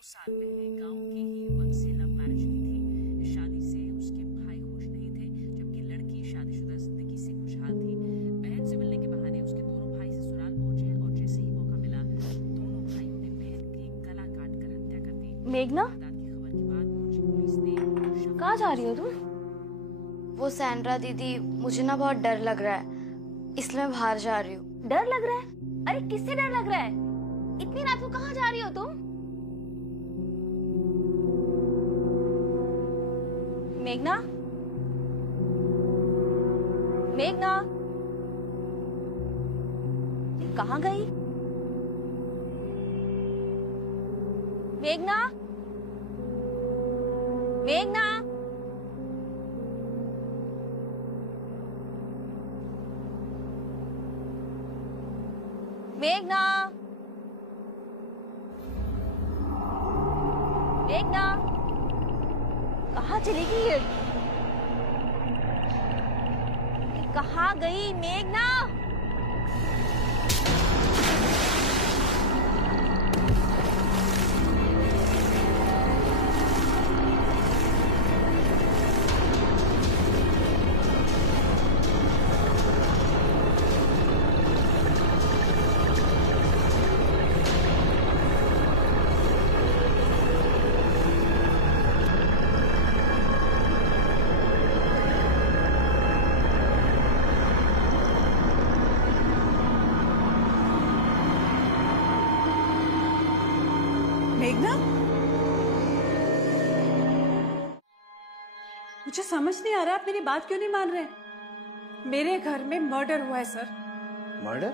साल पहले गांव के ही युवक से लव मैरिज हुई थी। इस शादी से उसके भाई खुश नहीं थे, जबकि लड़की शादीशुदा जिंदगी से खुशहाल थी। बहन से मिलने के बहाने उसके दोनों भाई ससुराल पहुंचे और जैसे ही मौका मिला दोनों भाइयों ने बहन की गला काट कर हत्या कर दी। मेघना, की खबर के बाद पहुंची पुलिस ने कहाँ जा रही हो तुम? वो सैंड्रा दीदी, मुझे ना बहुत डर लग रहा है, इसलिए मैं बाहर जा रही हूँ। डर लग रहा है? अरे किससे डर लग रहा है? इतनी रात को कहाँ जा रही हो तुम? मेघना, मेघना, ये कहाँ गई? मेघना, मेघना, मेघना, मेघना, कहाँ चली गई ये? कहाँ गई मेघना? मेघना, मुझे समझ नहीं आ रहा आप मेरी बात क्यों नहीं मान रहे? मेरे घर में मर्डर हुआ है सर। मर्डर?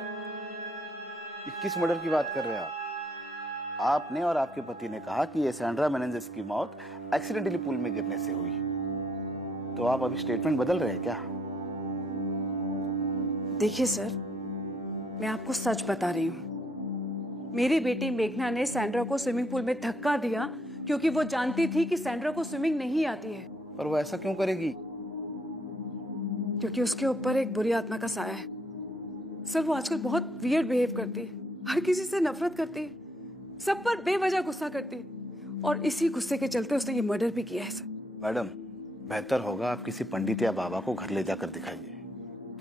किस मर्डर की बात कर रहे हैं आप? आपने और आपके पति ने कहा कि ये सैंड्रा मेनेंजेस की मौत एक्सीडेंटली पूल में गिरने से हुई, तो आप अभी स्टेटमेंट बदल रहे हैं क्या? देखिए सर, मैं आपको सच बता रही हूँ। मेरी बेटी मेघना ने सैंड्रा को स्विमिंग पूल में धक्का दिया क्योंकि वो जानती थी कि सैंड्रा को स्विमिंग नहीं आती है। पर वो ऐसा क्यों करेगी? क्योंकि उसके ऊपर एक बुरी आत्मा का साया है। सर, वो आजकल बहुत वियर्ड बिहेव करती है, हर किसी से नफरत करती है, सब पर बेवजह गुस्सा करती है, और इसी गुस्से के चलते उसने ये मर्डर भी किया है सर। मैडम, बेहतर होगा आप किसी पंडित या बाबा को घर ले जाकर दिखाइए।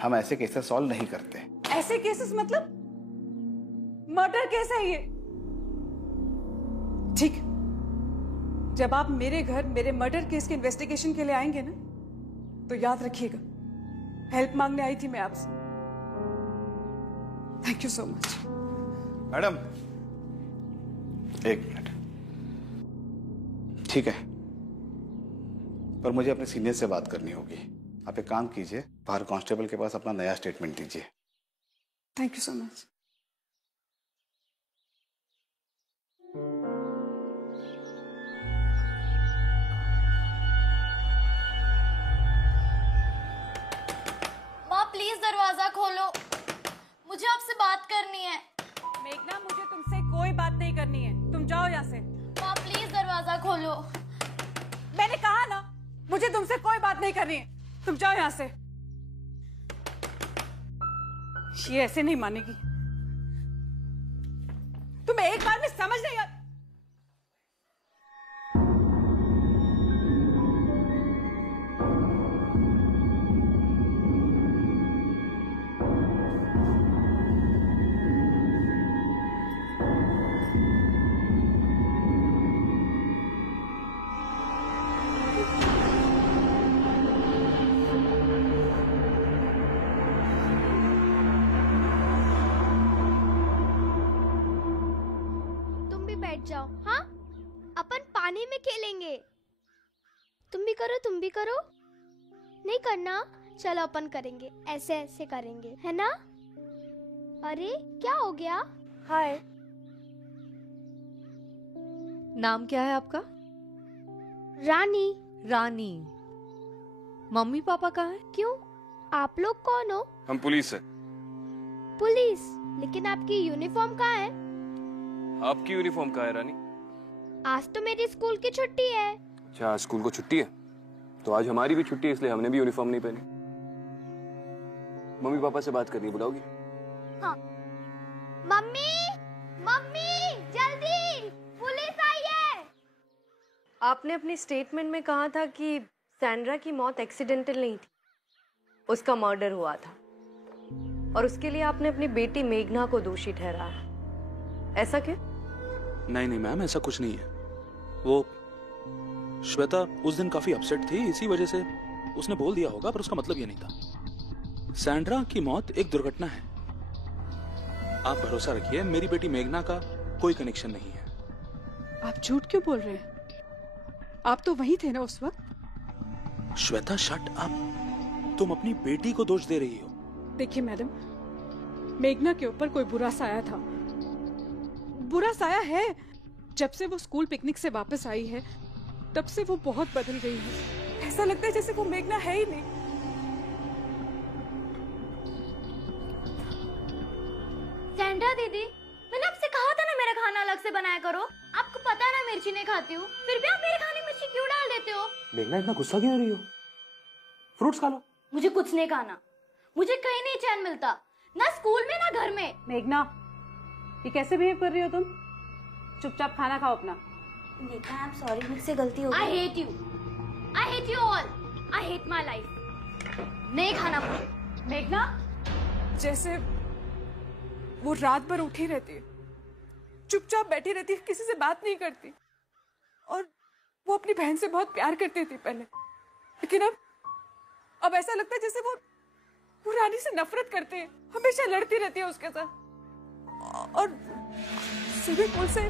हम ऐसे केसेस सॉल्व नहीं करते। ऐसे केसेस मतलब? मर्डर केस है ये। ठीक, जब आप मेरे घर मेरे मर्डर केस के इन्वेस्टिगेशन के लिए आएंगे ना, तो याद रखिएगा, हेल्प मांगने आई थी मैं आपसे। Thank you so much. Madam, एक मिनट। ठीक है, पर मुझे अपने सीनियर से बात करनी होगी। आप एक काम कीजिए, बाहर कांस्टेबल के पास अपना नया स्टेटमेंट दीजिए। Thank you so much. माँ प्लीज दरवाजा खोलो, मुझे आपसे बात करनी है। मेघना, मुझे तुमसे कोई बात नहीं करनी है, तुम जाओ यहाँ से। माँ प्लीज दरवाजा खोलो। मैंने कहा ना, मुझे तुमसे कोई बात नहीं करनी है, तुम जाओ यहाँ से। ये ऐसे नहीं मानेगी, तुम्हें एक बार में समझ नहीं आ... जाओ। हाँ, अपन पानी में खेलेंगे। तुम भी करो, तुम भी करो। नहीं करना? चलो अपन करेंगे, ऐसे ऐसे करेंगे, है ना? अरे क्या हो गया? हाय, नाम क्या है आपका? रानी। रानी। मम्मी पापा कहाँ हैं? क्यों, आप लोग कौन हो? हम पुलिस है। पुलिस? लेकिन आपकी यूनिफॉर्म कहाँ है? आपकी यूनिफॉर्म कहाँ है रानी? आज तो मेरी स्कूल की छुट्टी है। अच्छा, स्कूल को छुट्टी है? तो आज हमारी भी छुट्टी है, इसलिए हमने भी यूनिफॉर्म नहीं पहनी। मम्मी पापा से बात करनी, बुलाओगी? हाँ। मम्मी, मम्मी, जल्दी, पुलिस आई है। आपने अपनी स्टेटमेंट में कहा था कि सैंड्रा की मौत एक्सीडेंटल नहीं थी, उसका मर्डर हुआ था और उसके लिए आपने अपनी बेटी मेघना को दोषी ठहराया। ऐसा क्यों? नहीं नहीं मैम, ऐसा कुछ नहीं है। वो श्वेता उस दिन काफी अपसेट थी, इसी वजह से उसने बोल दिया होगा, पर उसका मतलब ये नहीं था। सैंड्रा की मौत एक दुर्घटना है। आप भरोसा रखिए, मेरी बेटी मेघना का कोई कनेक्शन नहीं है। आप झूठ क्यों बोल रहे हैं? आप तो वहीं थे ना उस वक्त। श्वेता शट अप, तुम अपनी बेटी को दोष दे रही हो। देखिए मैडम, मेघना के ऊपर कोई बुरा साया था, बुरा साया है। जब से वो स्कूल पिकनिक से वापस आई है तब से वो बहुत बदल गई है। ऐसा लगता है जैसे वो मेघना है ही नहीं। सैंड्रा दीदी, मैंने आपसे कहा था ना मेरा खाना अलग से बनाया करो। आपको पता है ना मिर्ची नहीं खाती हूँ, फिर भी आप मेरे खाने में मिर्ची क्यों डाल देते हो? मेघना इतना गुस्सा क्यों हो रही हो? फ्रूट्स खा लो। मुझे कुछ नहीं खाना, मुझे कहीं नहीं चैन मिलता, ना स्कूल में ना घर में। मेघना, ये कैसे बिहेव कर रही हो तुम? चुपचाप खाना खाओ अपना। मेघना, आई एम सॉरी, मुझसे गलती हो गई। I hate you, I hate you all, I hate my life. नहीं खाना मुझे। मेघना, जैसे वो रात भर उठी रहती है, चुपचाप बैठी रहती है, किसी से बात नहीं करती। और वो अपनी बहन से बहुत प्यार करती थी पहले, लेकिन अब ऐसा लगता है जैसे वो रानी से नफरत करते हैं, हमेशा लड़ती रहती है उसके साथ। और स्विमिंग पूल से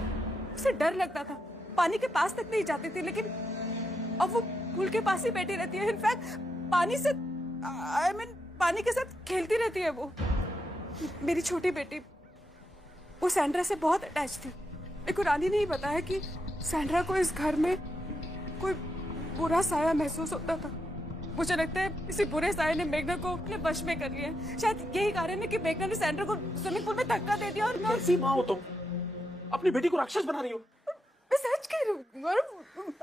उसे डर लगता था, पानी के पास तक नहीं जाती थी, लेकिन अब वो पूल के पास ही बैठी रहती है। इनफैक्ट पानी से पानी के साथ खेलती रहती है वो। मेरी छोटी बेटी वो सैंड्रा से बहुत अटैच थी, लेकिन रानी ने ही बताया कि सैंड्रा को इस घर में कोई बुरा साया महसूस होता था। मुझे लगता है इसी बुरे साये ने मेघना को अपने वश में कर लिया है। शायद यही कारण है कि मेघना ने सैंड्रा को स्विमिंग पूल में धक्का दे दिया। और कैसी माँ हो तुम? अपनी बेटी को राक्षस बना रही हो। मैं सच कह रही हूँ,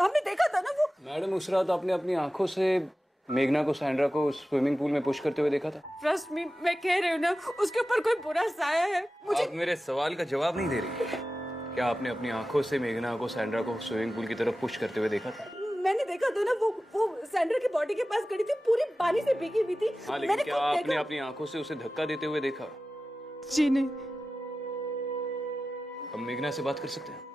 हमने देखा था ना वो। मैडम, उस रात आपने अपनी आंखों से मेघना को सैंड्रा को स्विमिंग पूल में पुश करते हुए देखा था। ट्रस्ट मी, मैं कह रही हूँ ना, उसके ऊपर कोई बुरा साया है। मुझे आप मेरे सवाल का जवाब नहीं दे रही। क्या आपने अपनी आंखों से मेघना को सैंड्रा को स्विमिंग पूल की तरफ पुश करते हुए देखा था? मैंने देखा था ना, वो सैंड्रा की बॉडी के पास खड़ी थी, पूरी पानी से भीगी हुई थी। हाँ, लेकिन क्या आपने अपनी आंखों से उसे धक्का देते हुए देखा? जी नहीं। हम मेघना से बात कर सकते हैं?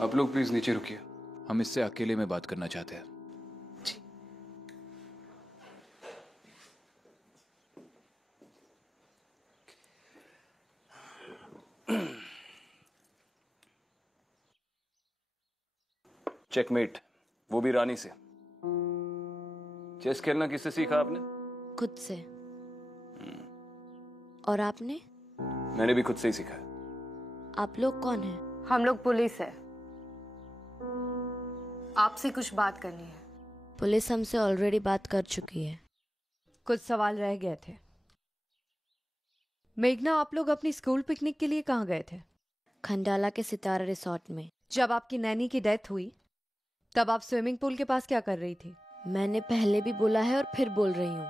आप लोग प्लीज नीचे रुकिए, हम इससे अकेले में बात करना चाहते हैं। चेकमेट, वो भी रानी से। चेस खेलना किससे सीखा आपने? खुद से। और आपने? मैंने भी खुद से ही सीखा है। आप लोग कौन हैं? हम लोग पुलिस है, आपसे कुछ बात करनी है। पुलिस हमसे ऑलरेडी बात कर चुकी है। कुछ सवाल रह गए थे। मेघना, आप लोग अपनी स्कूल पिकनिक के लिए कहाँ गए थे? खंडाला के सितारा रिसोर्ट में। जब आपकी नैनी की डेथ हुई तब आप स्विमिंग पूल के पास क्या कर रही थी? मैंने पहले भी बोला है और फिर बोल रही हूँ,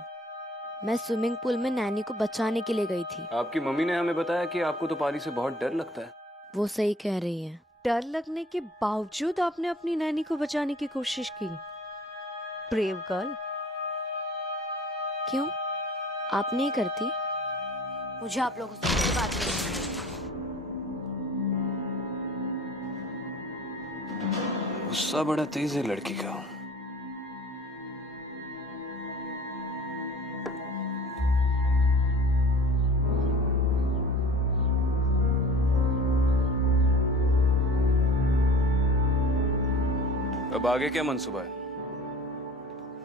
मैं स्विमिंग पूल में नैनी को बचाने के लिए गई थी। आपकी मम्मी ने हमें बताया कि आपको तो पानी से बहुत डर लगता है। वो सही कह रही है। डर लगने के बावजूद आपने अपनी नैनी को बचाने की कोशिश की। Brave girl. क्यों, आप नहीं करती? मुझे आप लोगों से कोई बात नहीं। गुस्सा बड़ा तेज है लड़की का। अब आगे क्या मंसूबा है?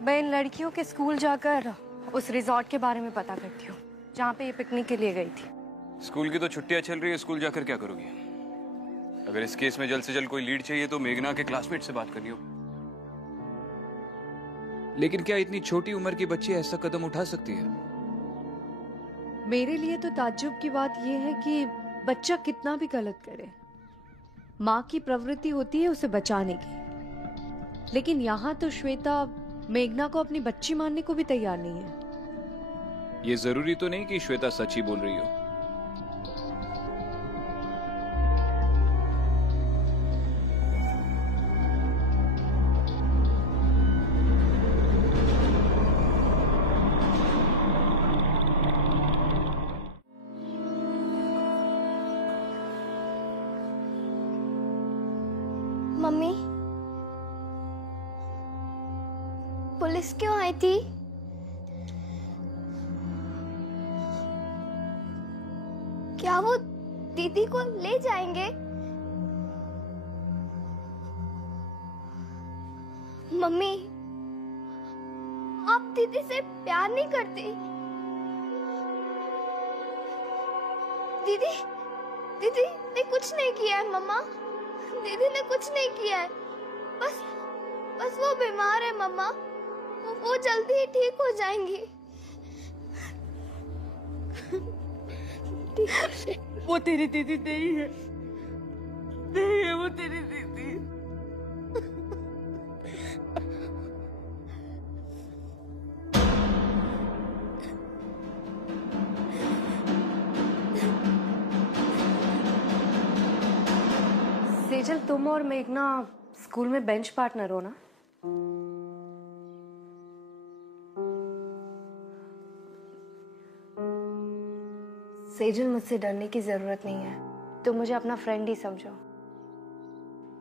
मैं इन लड़कियों के स्कूल जाकर उस रिजॉर्ट के बारे में पता करती हूँ जहाँ पे ये पिकनिक के लिए गई थी। स्कूल की तो छुट्टियां चल रही है, स्कूल जाकर क्या करोगी? अगर इस केस में जल्द से जल्द कोई लीड चाहिए तो मेघना के क्लासमेट से बात करनी होगी। लेकिन क्या इतनी छोटी उम्र की बच्ची ऐसा कदम उठा सकती है? मेरे लिए तो ताज्जुब की बात यह है कि बच्चा कितना भी गलत करे, माँ की प्रवृत्ति होती है उसे बचाने की। लेकिन यहाँ तो श्वेता मेघना को अपनी बच्ची मानने को भी तैयार नहीं है। ये जरूरी तो नहीं कि श्वेता सच ही बोल रही हो। मम्मी, पुलिस क्यों आई थी? क्या वो दीदी को ले जाएंगे? मम्मी, आप दीदी से प्यार नहीं करती? दीदी दीदी ने कुछ नहीं किया है मम्मा, दीदी ने कुछ नहीं किया है, बस वो बीमार है मम्मा, वो जल्दी ही ठीक हो जाएंगी। वो तेरी दीदी नहीं है, नहीं है वो तेरी दीदी। सेजल, तुम और मेघना स्कूल में बेंच पार्टनर हो ना? सेजल, मुझसे डरने की जरूरत नहीं है, तुम मुझे अपना फ्रेंड ही समझो।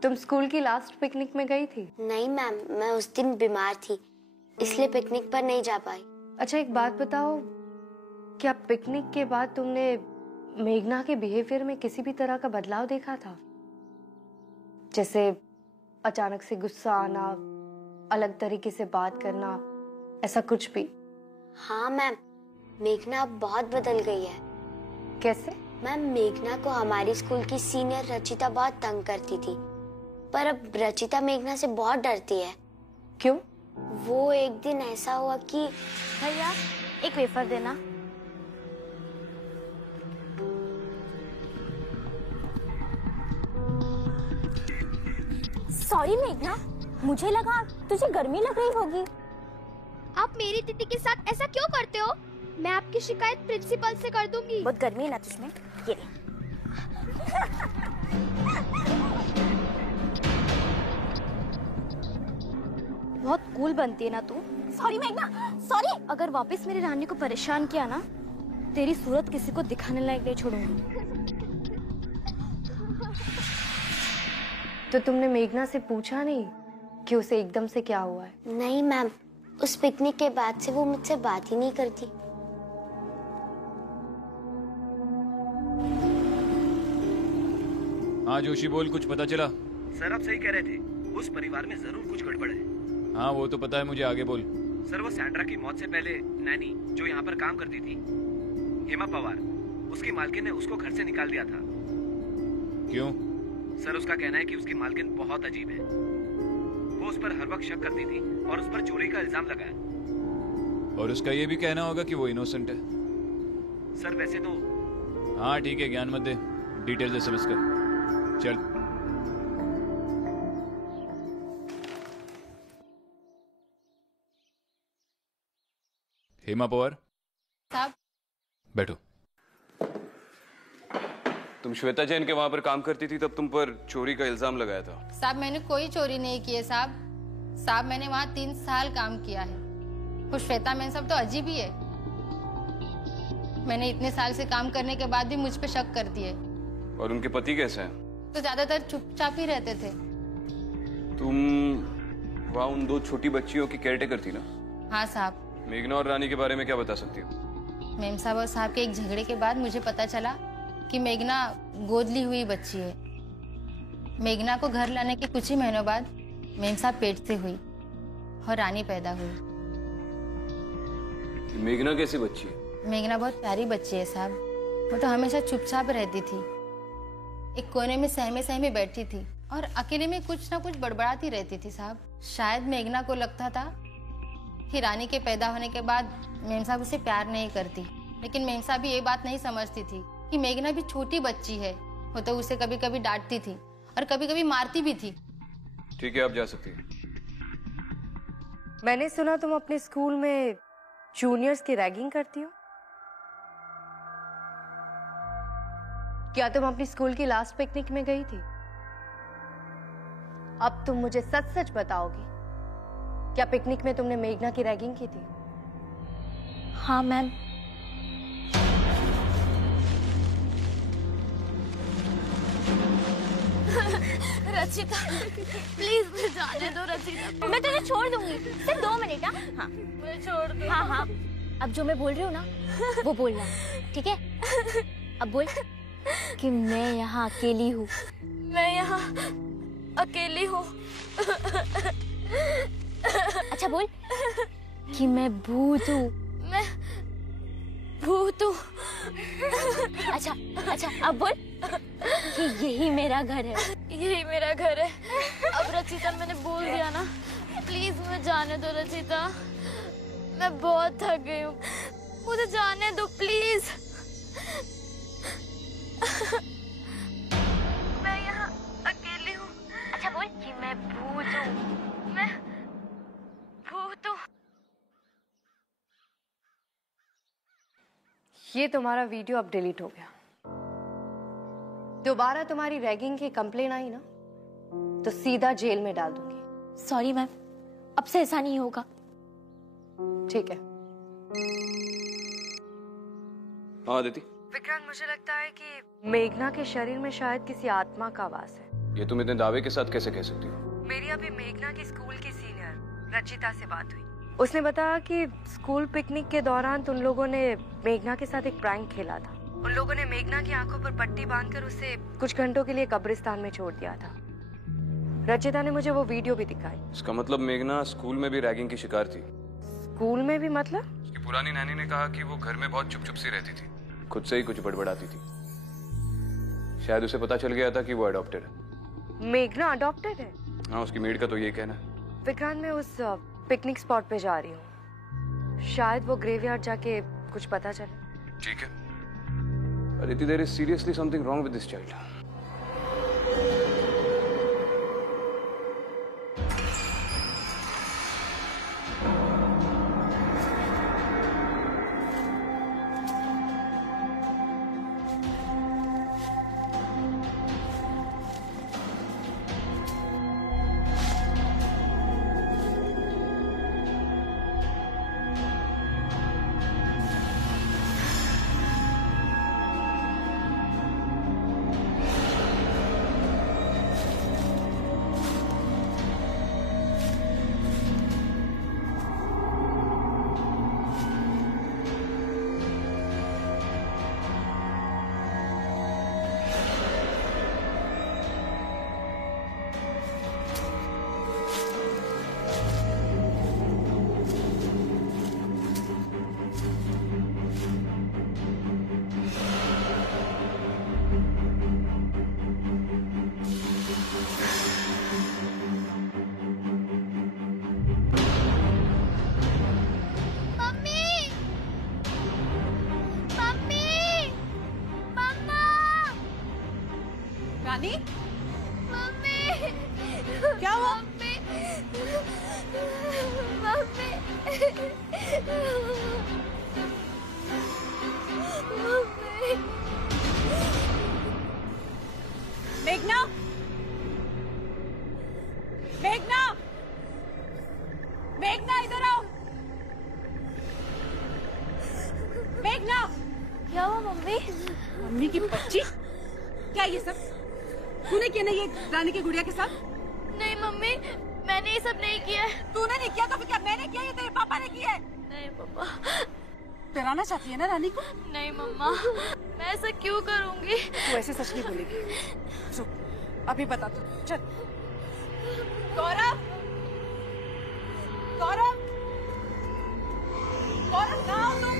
तुम स्कूल की लास्ट पिकनिक में गई थी? नहीं मैम, मैं उस दिन बीमार थी, इसलिए पिकनिक पर नहीं जा पाई। अच्छा, एक बात बताओ, क्या पिकनिक के बाद तुमने मेघना के बिहेवियर में किसी भी तरह का बदलाव देखा था? जैसे अचानक से गुस्सा आना, अलग तरीके से बात करना, ऐसा कुछ भी? हाँ मैम, मेघना अब बहुत बदल गई है। कैसे? मैम, मेघना को हमारी स्कूल की सीनियर रचिता बहुत तंग करती थी, पर अब रचिता मेघना से बहुत डरती है। क्यों? वो एक दिन ऐसा हुआ कि भैया एक वेफर देना। सॉरी मेघना, मुझे लगा तुझे गर्मी लग रही होगी। आप मेरी दीदी के साथ ऐसा क्यों करते हो? मैं आपकी शिकायत प्रिंसिपल से कर दूंगी। बहुत गर्मी है ना तुझमें, ये ले। बहुत कूल बनती है ना तू। सॉरी मेघना, सॉरी। अगर वापस मेरी रानी को परेशान किया ना, तेरी सूरत किसी को दिखाने लायक नहीं छोड़ूंगी। तो तुमने मेघना से पूछा नहीं कि उसे एकदम से क्या हुआ है? नहीं मैम, उस पिकनिक के बाद से वो मुझसे बात ही नहीं करती। हाँ जोशी, बोल, कुछ पता चला? सर, आप सही कह रहे थे, उस परिवार में जरूर कुछ गड़बड़ है। हाँ वो तो पता है मुझे, आगे बोल। सर, वो सैंड्रा की मौत से पहले नैनी जो यहाँ पर काम करती थी, हेमा पवार, उसकी मालकिन ने उसको घर से निकाल दिया था। क्यों? सर, उसका कहना है कि उसकी मालकिन बहुत अजीब है। वो उस पर हर वक्त शक करती थी और उस पर चोरी का इल्जाम लगाया। और उसका ये भी कहना होगा कि वो इनोसेंट है। सर वैसे तो। हाँ ठीक है, ज्ञान मत दे, डिटेल्स एसएमएस कर। चल। हेमा पवार साहब, बैठो। तुम श्वेता जैन के वहां पर काम करती थी, तब तुम पर चोरी का इल्जाम लगाया था। साहब मैंने कोई चोरी नहीं की है साहब। साहब मैंने वहाँ 3 साल काम किया है। वो श्वेता मैन सब तो अजीब ही है। मैंने इतने साल से काम करने के बाद भी मुझ पे शक करती है। और उनके पति कैसे हैं? तो ज्यादातर चुपचाप ही रहते थे। तुम वहाँ उन 2 छोटी बच्चियों की केयरटेकर थी ना? हाँ साहब। मेघना और रानी के बारे में क्या बता सकती हो? मेम साहब और साहब के एक झगड़े के बाद मुझे पता चला कि मेघना गोद ली हुई बच्ची है। मेघना को घर लाने के कुछ ही महीनों बाद मेम साहब पेट से हुई और रानी पैदा हुई। मेघना कैसी बच्ची है? मेघना बहुत प्यारी बच्ची है साहब। वो तो हमेशा चुपचाप रहती थी, एक कोने में सहमे सहमे बैठती थी और अकेले में कुछ ना कुछ बड़बड़ाती रहती थी साहब। शायद मेघना को लगता था कि रानी के पैदा होने के बाद मेम साहब उसे प्यार नहीं करती, लेकिन मेम साहब भी ये बात नहीं समझती थी कि मेघना भी छोटी बच्ची है। वो तो उसे कभी कभी डांटती थी और कभी कभी मारती भी थी। ठीक है, आप जा सकती हैं। मैंने सुना तुम अपने स्कूल में जूनियर्स की रैगिंग करती हो। क्या तुम अपनी स्कूल की लास्ट पिकनिक में गई थी? अब तुम मुझे सच सच बताओगी, क्या पिकनिक में तुमने मेघना की रैगिंग की थी? हाँ मैम। रचिता प्लीज मुझे जाने दो रचिता। मैं तुझे छोड़ दूंगी, सिर्फ 2 मिनट। हाँ मुझे छोड़ दो। हाँ हाँ, अब जो मैं बोल रही हूँ ना वो बोलना, ठीक है? अब बोल कि मैं यहाँ अकेली हूँ। मैं यहाँ अकेली हूँ। अच्छा बोल कि मैं भूत हूँ। मैं भूत हूँ। अच्छा अच्छा अब बोल कि यही मेरा घर है। यही मेरा घर है। अब रचिता मैंने बोल दिया ना, प्लीज मुझे जाने दो रचिता, मैं बहुत थक गई हूँ, मुझे जाने दो प्लीज। मैं यहाँ अकेली हूँ। अच्छा बोल कि मैं भूत हूँ। मैं भूत हूँ। ये तुम्हारा वीडियो अब डिलीट हो गया। दोबारा तुम्हारी रैगिंग की कंप्लेन आई ना तो सीधा जेल में डाल दूंगी। सॉरी मैम, अब से ऐसा नहीं होगा। ठीक है। हाँ अदिति। विक्रांत, मुझे लगता है कि मेघना के शरीर में शायद किसी आत्मा का वास है। ये तुम इतने दावे के साथ कैसे कह सकती हो? मेरी अभी मेघना की स्कूल की सीनियर रचिता से बात हुई। उसने बताया कि स्कूल पिकनिक के दौरान तुम लोगों ने मेघना के साथ एक प्रैंक खेला था। उन लोगों ने मेघना की आंखों पर पट्टी बांधकर उसे कुछ घंटों के लिए कब्रिस्तान में छोड़ दिया था। रचिता ने मुझे वो वीडियो भी दिखाई। इसका मतलब मेघना स्कूल में भी रैगिंग की शिकार थी? स्कूल में भी मतलब? उसकी पुरानी नानी ने कहा कि वो घर में बहुत चुप चुप सी रहती थी, खुद से ही कुछ बड़बड़ाती थी। शायद उसे पता चल गया था कि वो अडॉप्टेड है। मेघना अडॉप्टेड है? हाँ, उसकी मेड का तो ये कहना है। विक्रांत, मैं उस पिकनिक स्पॉट पे जा रही हूँ, शायद वो ग्रेवयार्ड जाके कुछ पता चले। ठीक है। Aditi, there is seriously something wrong with this child. Rani, mummy, क्या हुआ? मम्मी, मम्मी, मेघना, मेघना, मेघना इधर आओ। मेघना, क्या हुआ मम्मी? मम्मी की बच्ची, क्या ये सब तूने किया? नहीं, ये रानी की गुड़िया के साथ? नहीं मम्मी, मैंने ये सब नहीं किया है। तूने नहीं किया तो फिर क्या मैंने किया? ये तेरे पापा ने किया है। नहीं पापा। डराना चाहती है ना रानी को? नहीं मम्मा, मैं ऐसा क्यों करूंगी? तू ऐसे सच नहीं बोलेगी। चुप, अभी बता तू। चल। गौरव, गौरव, गौरव, कहाँ हो तुम?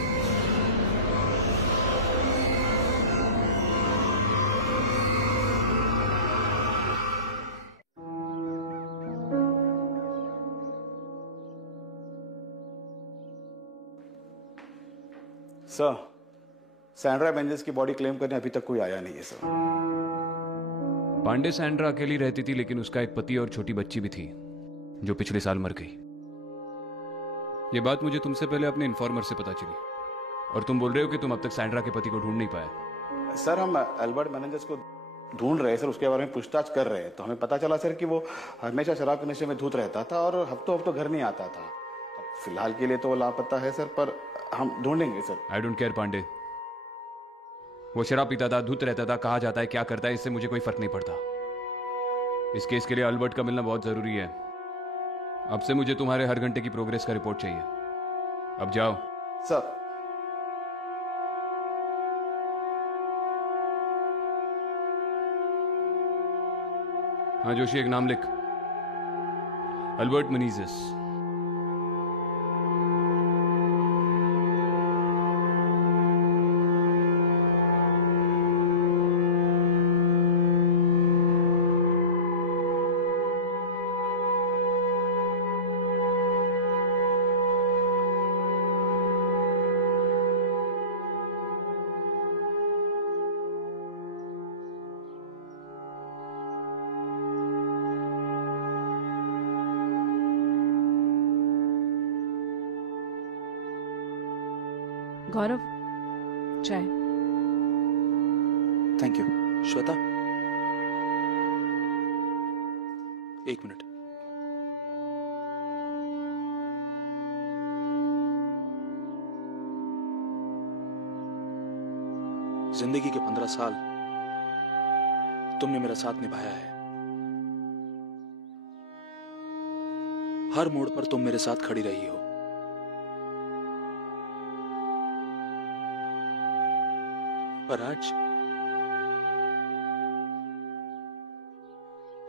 सर, सैंड्रा मेंजेस की बॉडी क्लेम करने अभी तक कोई आया नहीं है सर। पांडे सैंड्रा अकेली रहती थी, लेकिन उसका एक पति और छोटी बच्ची भी थी जो पिछले साल मर गई। ये बात मुझे तुमसे पहले अपने इन्फॉर्मर से पता चली, और तुम बोल रहे हो कि तुम अब तक सैंड्रा के पति को ढूंढ नहीं पाए। सर हम अल्बर्ट मेनेंजेस को ढूंढ रहे हैं सर, उसके बारे में पूछताछ कर रहे हैं, तो हमें पता चला सर कि वो हमेशा शराब के नशे में धुत रहता था और हफ्तों घर नहीं आता था। अब फिलहाल के लिए तो वो लापता है सर, पर हम ढूंढेंगे sir. I don't care Pandey, वो शराब पीता था, धुत रहता था, कहाँ जाता है, क्या करता है, इससे मुझे कोई फर्क नहीं पड़ता। इस केस के लिए अल्बर्ट का मिलना बहुत जरूरी है। अब से मुझे तुम्हारे हर घंटे की प्रोग्रेस का रिपोर्ट चाहिए। अब जाओ सर। हाँ जोशी, एक नाम लिख, अल्बर्ट मेनेंजेस। गौरव, चाय। Thank you. श्वेता, एक मिनट। जिंदगी के 15 साल तुमने मेरा साथ निभाया है। हर मोड़ पर तुम मेरे साथ खड़ी रही हो। पर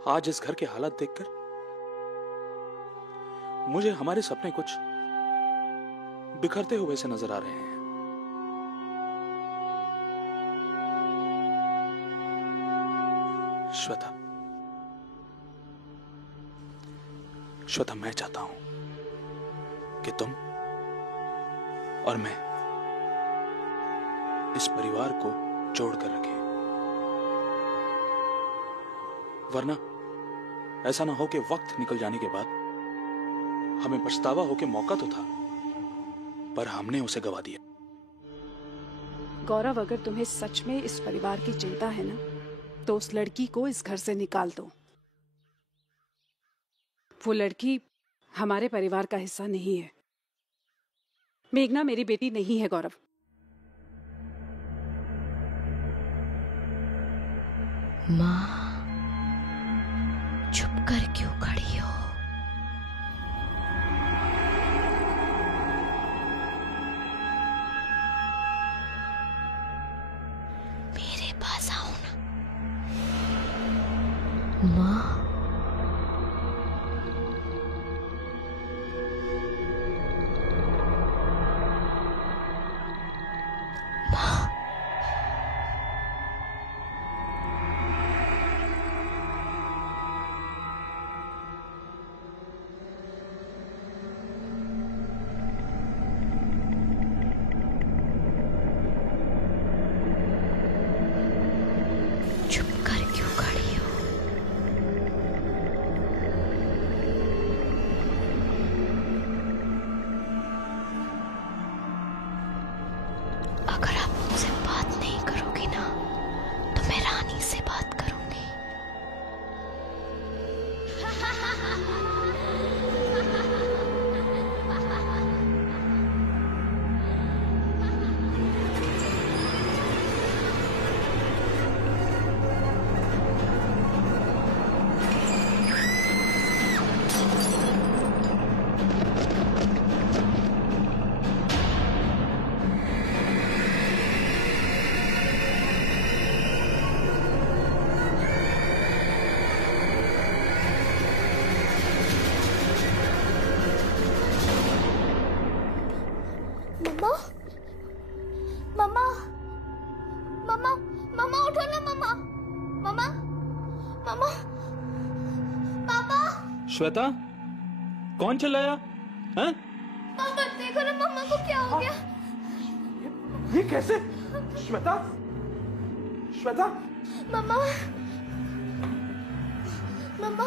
आज इस घर के हालात देखकर मुझे हमारे सपने कुछ बिखरते हुए से नजर आ रहे हैं। श्वेता, मैं चाहता हूं कि तुम और मैं इस परिवार को जोड़कर रखें, वरना ऐसा ना हो कि वक्त निकल जाने के बाद हमें पछतावा हो कि मौका तो था पर हमने उसे गवा दिया। गौरव, अगर तुम्हें सच में इस परिवार की चिंता है ना, तो उस लड़की को इस घर से निकाल दो। वो लड़की हमारे परिवार का हिस्सा नहीं है। मेघना मेरी बेटी नहीं है गौरव। माँ, चुप कर क्यों खड़ी हो? मेरे पास आओ ना। माँ, श्वेता, कौन चिल्लाया? हैं? पापा देखो ना, मम्मा को क्या हो गया? ये कैसे? श्वेता, श्वेता, मम्मा, मम्मा,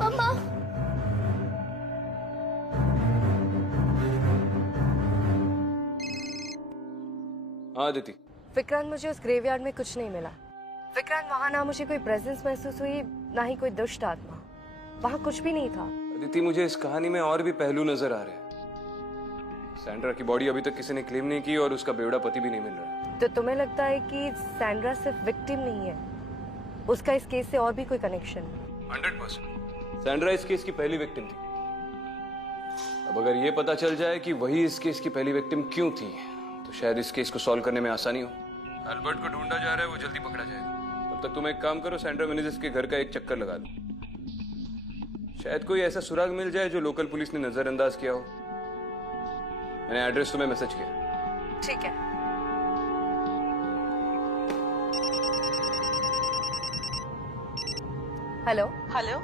मम्मा, हाँ अदिति। विक्रांत, मुझे उस ग्रेवयार्ड में कुछ नहीं मिला। विक्रांत, वहाँ ना मुझे कोई प्रेजेंस महसूस हुई, ना ही कोई दुष्ट आत्मा। वहाँ कुछ भी नहीं था। अदिति, मुझे इस कहानी में और भी पहलू नजर आ रहे हैं। सैंड्रा की बॉडी अभी तक किसी ने क्लेम नहीं की और उसका बेवड़ा पति भी नहीं मिल रहा। तो तुम्हें लगता है कि सैंड्रा सिर्फ विक्टिम नहीं है, उसका इस केस से और भी कोई कनेक्शन है? 100%। सैंड्रा इस केस की पहली विक्टिम थी। अब अगर ये पता चल जाए कि वही इस केस की पहली विक्टिम क्यों थी, तो शायद इस केस को सॉल्व करने में आसानी हो। अल्बर्ट को ढूंढा जा रहा है, वो जल्दी पकड़ा जाएगा। तब तक तुम एक काम करो, सैंड्रा मेनेजेस के घर का एक चक्कर लगा लो। शायद कोई ऐसा सुराग मिल जाए जो लोकल पुलिस ने नजरअंदाज किया हो। मैंने एड्रेस तुम्हें मैसेज किया। ठीक है। हेलो हेलो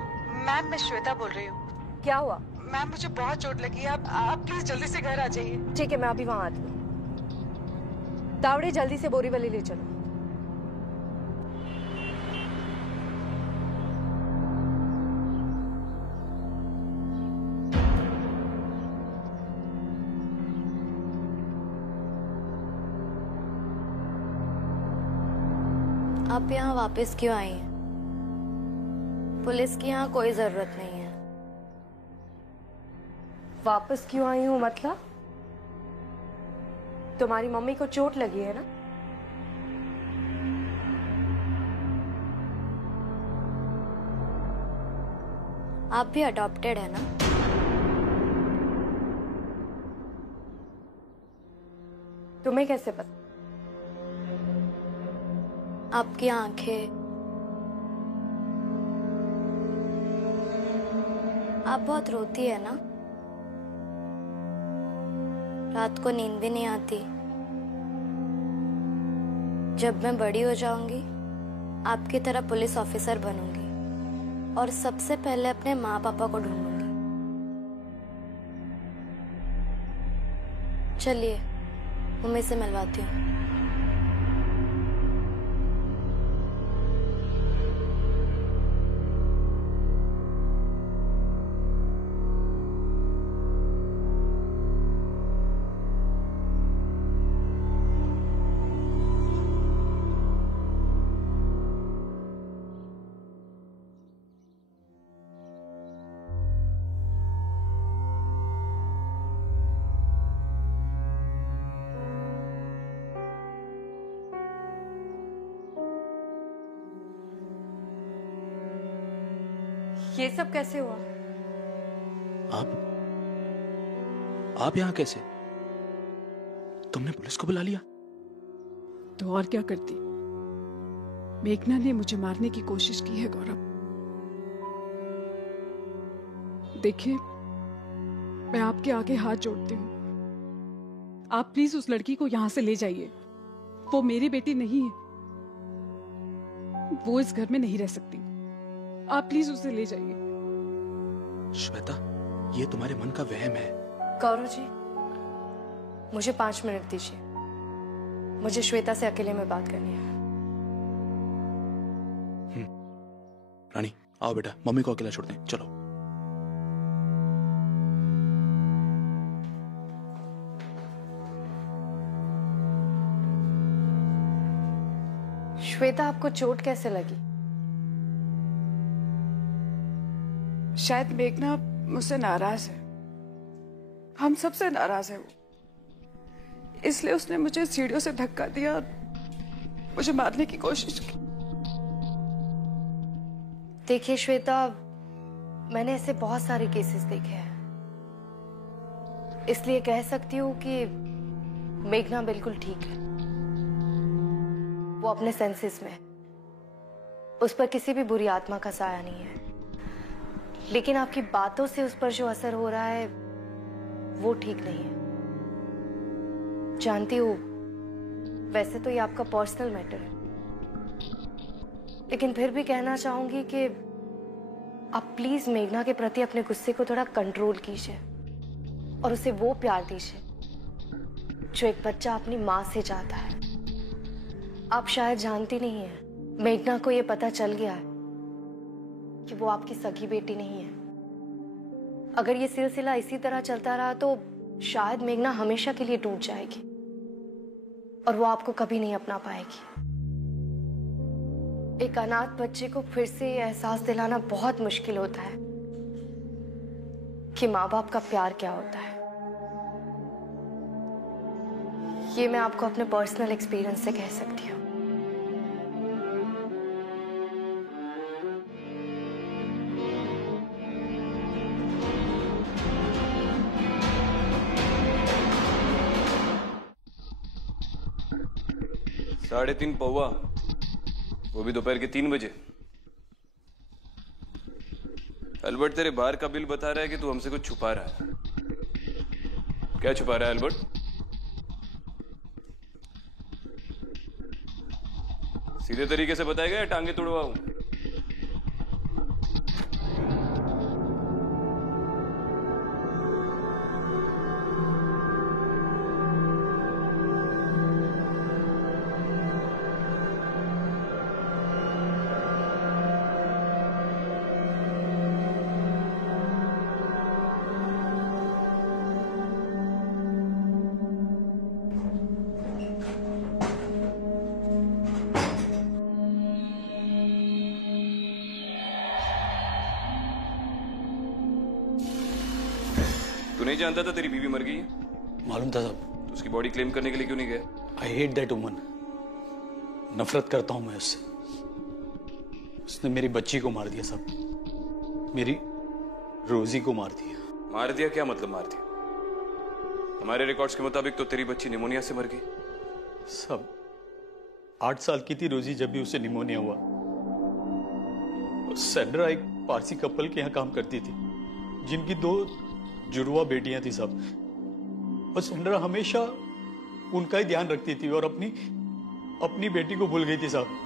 मैम, मैं श्वेता बोल रही हूँ। क्या हुआ? मैम, मुझे बहुत चोट लगी है। आप प्लीज जल्दी से घर आ जाइए। ठीक है, मैं अभी वहां आती हूँ। तावड़े, जल्दी से बोरीवली ले चलो। आप यहाँ वापस क्यों आई हैं? पुलिस की यहाँ कोई जरूरत नहीं है। वापस क्यों आई हूँ मतलब? तुम्हारी मम्मी को चोट लगी है ना? आप भी अडॉप्टेड है ना? तुम्हें कैसे पता? आपकी आंखें, आप बहुत रोती है ना? रात को नींद भी नहीं आती। जब मैं बड़ी हो जाऊंगी, आपकी तरह पुलिस ऑफिसर बनूंगी और सबसे पहले अपने माँ पापा को ढूंढूंगी। चलिए, मम्मी से मिलवाती हूँ। ये सब कैसे हुआ? आप यहाँ कैसे? तुमने पुलिस को बुला लिया? तो और क्या करती? मेघना ने मुझे मारने की कोशिश की है गौरव। देखिए, मैं आपके आगे हाथ जोड़ती हूँ। आप प्लीज उस लड़की को यहाँ से ले जाइए। वो मेरी बेटी नहीं है। वो इस घर में नहीं रह सकती। आप प्लीज उसे ले जाइए। श्वेता, ये तुम्हारे मन का वहम है। गौरव जी, मुझे 5 मिनट दीजिए। मुझे श्वेता से अकेले में बात करनी है। रानी, आओ बेटा, मम्मी को अकेला छोड़ दें। चलो। श्वेता, आपको चोट कैसे लगी? शायद मेघना मुझसे नाराज है। हम सबसे नाराज है वो। इसलिए उसने मुझे सीढ़ियों से धक्का दिया और मुझे मारने की कोशिश की। देखिए श्वेता, मैंने ऐसे बहुत सारे केसेस देखे हैं, इसलिए कह सकती हूँ कि मेघना बिल्कुल ठीक है। वो अपने सेंसेस में, उस पर किसी भी बुरी आत्मा का साया नहीं है। लेकिन आपकी बातों से उस पर जो असर हो रहा है वो ठीक नहीं है। जानती हूँ, वैसे तो ये आपका पर्सनल मैटर है, लेकिन फिर भी कहना चाहूंगी कि आप प्लीज मेघना के प्रति अपने गुस्से को थोड़ा कंट्रोल कीजिए और उसे वो प्यार दीजिए जो एक बच्चा अपनी माँ से चाहता है। आप शायद जानती नहीं है, मेघना को ये पता चल गया है कि वो आपकी सगी बेटी नहीं है। अगर ये सिलसिला इसी तरह चलता रहा तो शायद मेघना हमेशा के लिए टूट जाएगी। और वो आपको कभी नहीं अपना पाएगी। एक अनाथ बच्चे को फिर से ये एहसास दिलाना बहुत मुश्किल होता है कि माँ बाप का प्यार क्या होता है। ये मैं आपको अपने पर्सनल एक्सपीरियंस से कह सकती हूँ। साढ़े 3 पौवा, वो भी दोपहर के 3 बजे। अल्बर्ट, तेरे बाहर का बिल बता रहा है कि तू हमसे कुछ छुपा रहा है। क्या छुपा रहा है अल्बर्ट? सीधे तरीके से बताएगा या टांगे तुड़वाऊं? तू नहीं जानता था तेरी बीवी मर गई है? मालूम था साहब। तो उसकी बॉडी क्लेम करने के लिए क्यों नहीं गया? I hate that woman. नफरत करता हूं मैं उससे। उसने मेरी बच्ची को मार दिया साहब, मेरी रोजी को मार दिया। मार दिया? क्या मतलब मार दिया? हमारे रिकॉर्ड्स के मुताबिक तो तेरी बच्ची निमोनिया से मर गई। सब 8 साल की थी रोजी जब भी उसे निमोनिया हुआ। सैंड्रा एक पारसी कपल के यहाँ काम करती थी जिनकी 2 जुड़वा बेटियां थी सब। और सैंड्रा हमेशा उनका ही ध्यान रखती थी और अपनी बेटी को भूल गई थी साहब।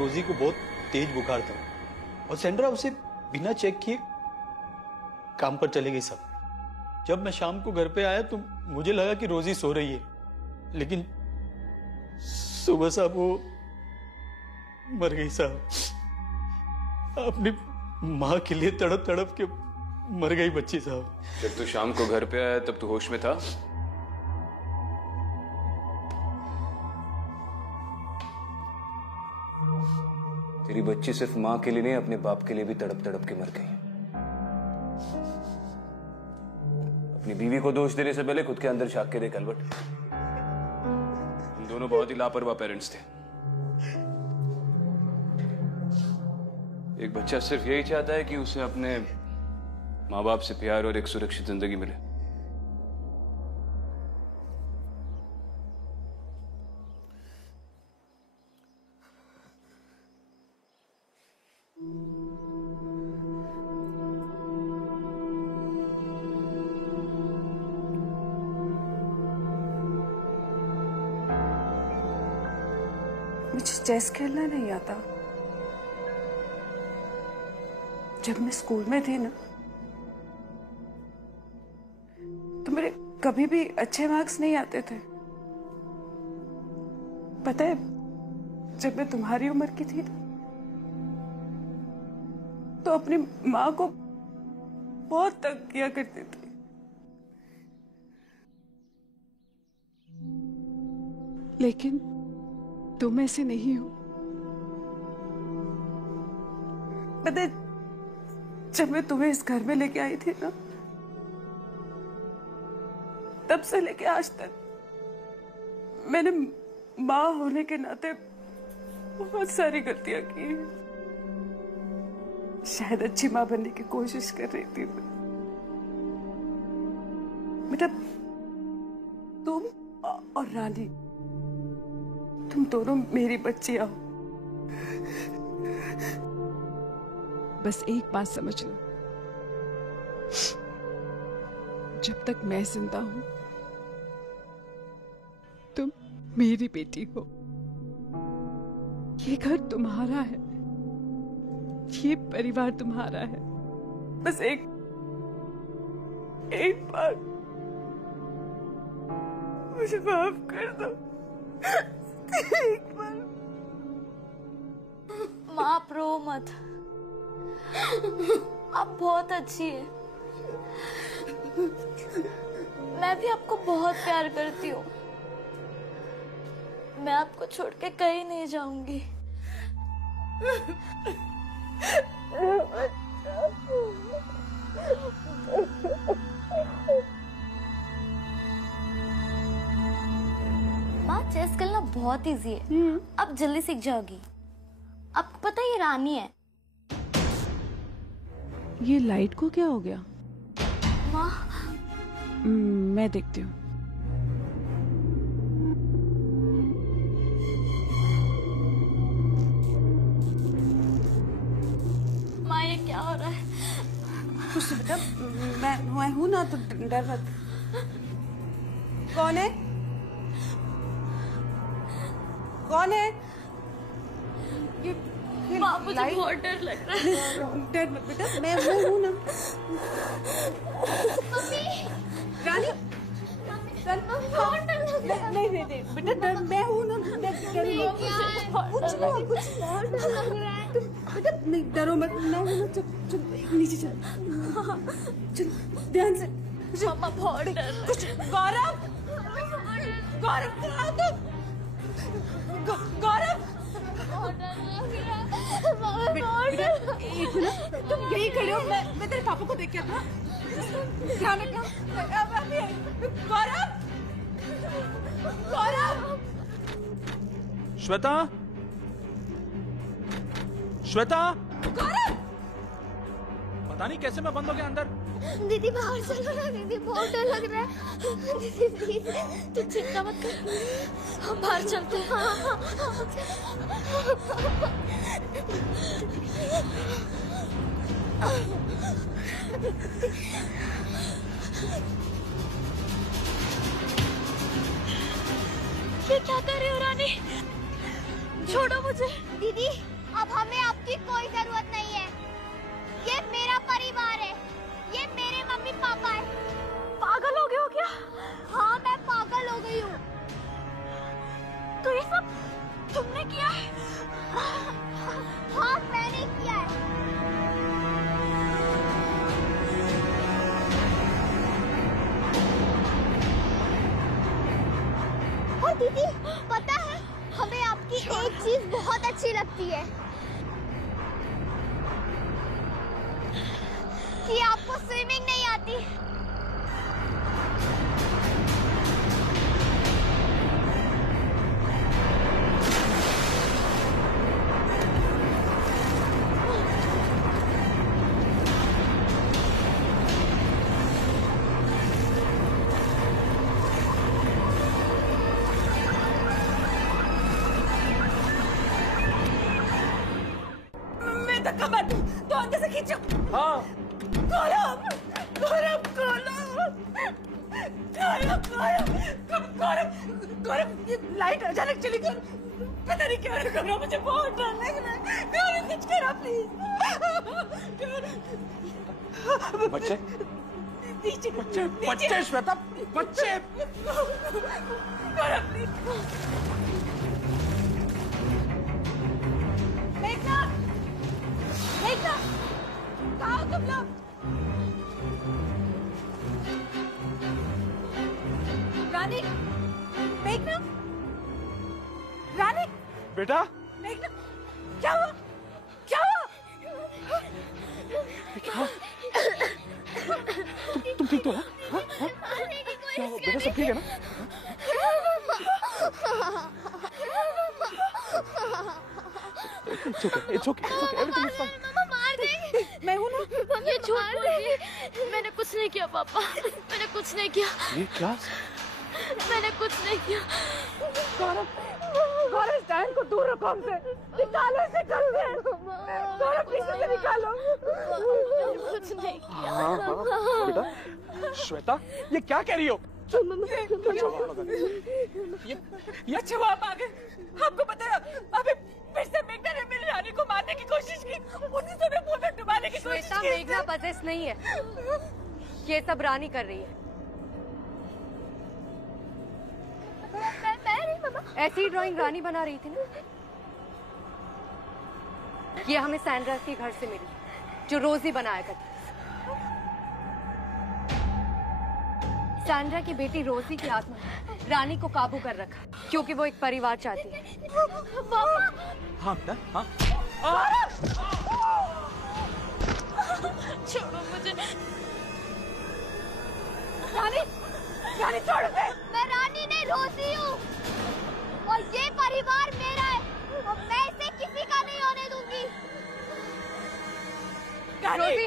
रोजी को बहुत तेज बुखार था और सैंड्रा उसे बिना चेक किए काम पर चले गई साहब। जब मैं शाम को घर पे आया तो मुझे लगा कि रोजी सो रही है, लेकिन सुबह साहब वो मर गई साहब। अपनी माँ के लिए तड़प तड़प के मर गई बच्ची साहब। जब तू शाम को घर पे आया तब तू होश में था? तेरी बच्ची सिर्फ मां के लिए नहीं, अपने बाप के लिए भी तड़प तड़प के मर गई। अपनी बीवी को दोष देने से पहले खुद के अंदर झांक के देख अल्बर्ट। तुम दोनों बहुत ही लापरवाह पेरेंट्स थे। एक बच्चा सिर्फ यही चाहता है कि उसे अपने माँ बाप से प्यार और एक सुरक्षित जिंदगी मिले। मुझे चेस खेलना नहीं आता। जब मैं स्कूल में थी ना तो मेरे कभी भी अच्छे मार्क्स नहीं आते थे। पता है, जब मैं तुम्हारी उम्र की थी तो अपनी माँ को बहुत तंग किया करती थी। लेकिन तुम ऐसे नहीं हो। पता है, जब मैं तुम्हें इस घर में लेके आई थी ना, तब से लेके आज तक मैंने माँ होने के नाते बहुत सारी गलतियां की हैं। शायद अच्छी माँ बनने की कोशिश कर रही थी। बेटा तुम और रानी, तुम दोनों मेरी बच्चियां हो। बस एक बात समझ लो, जब तक मैं जिंदा हूं तुम मेरी बेटी हो। ये घर तुम्हारा है, ये परिवार तुम्हारा है। बस एक बार मुझे माफ कर दो। एक बार। माँ आप रो मत, आप बहुत अच्छी है। मैं भी आपको बहुत प्यार करती हूँ। मैं आपको छोड़ के कहीं नहीं जाऊंगी। माँ चेस खेलना बहुत इजी है, आप जल्दी सीख जाओगी। आपको पता है ये रानी है। ये लाइट को क्या हो गया? माँ मैं देखती हूँ। माँ ये क्या हो रहा है? कुछ बेटा, मैं हूं ना, तो डर मत। कौन है? कौन है? ये माँ मुझे बहुत डर लग रहा है। डर मत बेटा, मैं हूं ना। मम्मी, रानी, बहुत डर लग रहा है। नहीं बेटा, डर मैं हूं ना। कुछ बहुत डर लग रहा है। बेटा नहीं डरो मत, मैं हूं ना। चल नीचे चल ध्यान से। मम्मा बहुत डर रहा है। गौरव, एक मिनट, तुम यही खड़े हो। मैं तेरे पापा को देख के आता। ध्यान रखना। गौरव। श्वेता, श्वेता, गौरव। पता नहीं कैसे मैं बंद हो गया अंदर। दीदी बाहर चलो ना, दीदी बहुत डर लग रहा है। दीदी प्लीज तू चिंता मत कर, हम बाहर चलते हैं। ये क्या कर रहे हो रानी? छोड़ो मुझे। दीदी अब हमें आपकी कोई जरूरत नहीं है। ये मेरा परिवार है, ये मेरे मम्मी पापा है। पागल हो गए हो क्या? हाँ मैं पागल हो गई हूँ। तो ये सब तुमने किया है? हाँ मैंने किया है। और दीदी पता है हमें आपकी एक चीज बहुत अच्छी लगती है कि आपको स्विमिंग नहीं आती। मैं धक्का मार दूं तो अंदर से खींचो। हाँ गौरव, गौरव, गौरव, ये लाइट अचानक चली गई। पता नहीं क्या है, मुझे बहुत डर लग रहा है। गौरव कुछ करो प्लीज। बच्चे, नीचे, बच्चे श्वेता, बच्चे। गौरव प्लीज। मेघना, कहाँ हो तुम लोग? रानी, मेघना, रानी, बेटा, मेघना, क्या हुआ? क्या हुआ? तुम ठीक तो हो? हाँ? क्या हुआ? बेटा सब ठीक है ना? It's okay. Everything is fine. मामा मार देंगे। मैं हूँ ना। ये झूठ बोल रही है। मैंने कुछ नहीं किया पापा, मैंने कुछ नहीं किया। ये क्लास? मैंने कुछ नहीं किया। गौरव स्टैंड को दूर रखो हमसे। निकालो इसे जल्दी। गौरव पीछे से निकालो। कुछ नहीं किया। हाँ बेटा। श्वेता, ये क्या कह रही हो? ये अच्छा वो आप आ गए। आपको पता है अभी फिर से मेघना ने मेरी रानी को मारने की कोशिश की। उसी समय पूल में डुबाने की कोशिश की। मेघना पजेस नहीं है, ये सब रानी कर रही है। ऐसी ड्राइंग रानी बना रही थी ना। ये हमें सैंड्रा के घर से मिली, जो रोजी बनाया करती। सैंड्रा की बेटी रोजी की आत्मा ने रानी को काबू कर रखा, क्योंकि वो एक परिवार चाहती है। हाँ बेटा, हाँ। छोड़ो मुझे। रानी छोड़ दे। मैं रानी नहीं, रोजी हूँ, और ये परिवार मेरा है, और मैं इसे किसी का नहीं होने दूंगी। रोजी,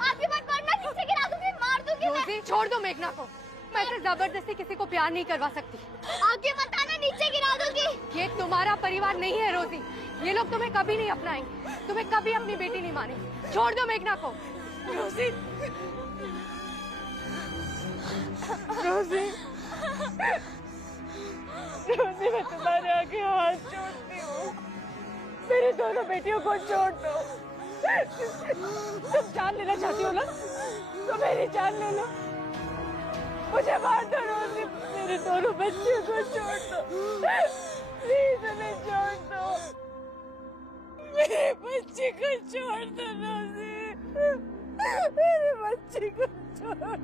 आगे मत बढ़, मैं नीचे गिरा दूंगी, मार दूंगी। रोजी, छोड़ दो मेघना को। मैं तो जबरदस्ती किसी को प्यार नहीं करवा सकती। आगे मत आना, नीचे गिरा दूंगी। ये तुम्हारा परिवार नहीं है रोजी। ये लोग तुम्हें कभी नहीं अपनाएंगे, तुम्हें कभी अपनी बेटी नहीं मानेंगे। छोड़ दो मेघना को। रोजी, रोजी, रोजी, मैं तुम्हारे आगे हाथ जोड़ती हूँ। मेरी दोनों बेटियों को छोड़ दो। तुम जान लेना चाहती हो ना, तो मेरी जान ले लो। मुझे मार दो रोजी, मेरे दोनों बच्चियों को छोड़ दो। प्लीज हमें छोड़ दो। मेरे बच्चे को छोड़ दो रोजी, मेरे बच्चे को छोड़ दो।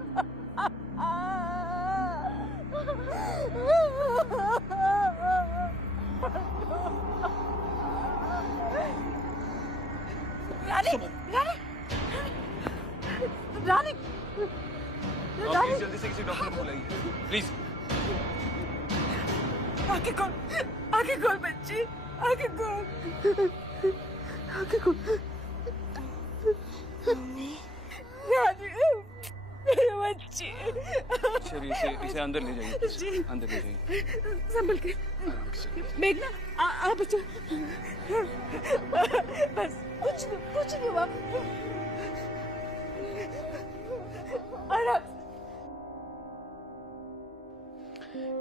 रानी, रानी, रानी, रानी, जल्दी से किसी डॉक्टर को बुलाइए, प्लीज। आगे खोल बच्ची, आगे खोल, आगे खोल। रानी, मेरे बच्ची। चलिए इसे अंदर ले जाइए, अंदर ले जाइए। संभल के। मेघना, आ बच्चों। बस कुछ नहीं बाप।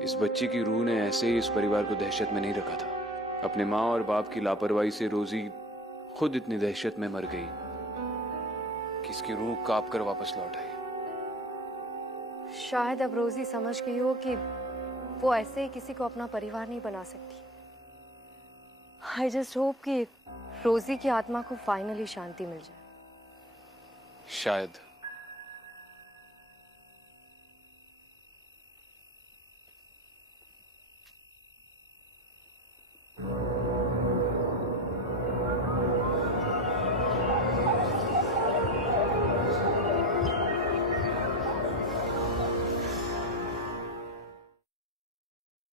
इस बच्ची की रूह ने ऐसे ही इस परिवार को दहशत में नहीं रखा था। अपने माँ और बाप की लापरवाही से रोजी खुद इतनी दहशत में मर गई कि इसकी रूह कांप कर वापस लौट आई। शायद अब रोजी समझ गई हो कि वो ऐसे ही किसी को अपना परिवार नहीं बना सकती। आई जस्ट होप कि रोजी की आत्मा को फाइनली शांति मिल जाए। शायद।